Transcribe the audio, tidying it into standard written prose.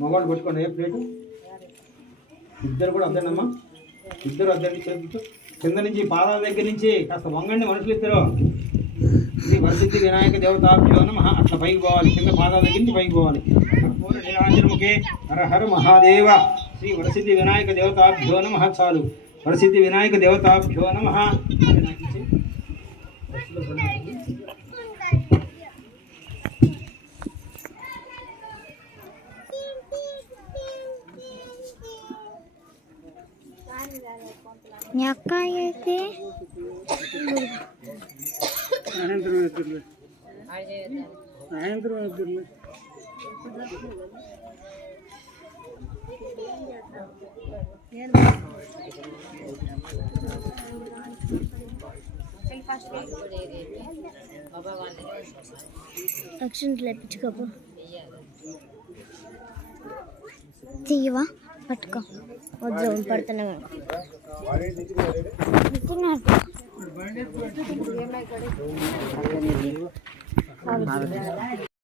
మగవాళ్ళు పట్టుకోండి ప్లేటు. ఇద్దరు కూడా వద్దండమ్మా, ఇద్దరు వద్దండి. చేతులతో కింద నుంచి పాదాల దగ్గర నుంచి కాస్త వంగండి మనుషులు ఇద్దరు. శ్రీ వరసిద్ధి వినాయక దేవతాభ్యో నమః. అట్లా పైకి పోవాలి, కింద పాదాల దగ్గర నుంచి పైకి పోవాలి. కర్పూర నీరాంజనముఖే హర హర మహాదేవ. శ్రీ వరసిద్ధి వినాయక దేవతాభ్యో నమః. చాలు. వరసిద్ధి వినాయక దేవతాభ్యో నమః. అయితే అక్షంతలు లేపించుకోపో. తీయవా పట్టుకో. వద్దు పడుతున్నా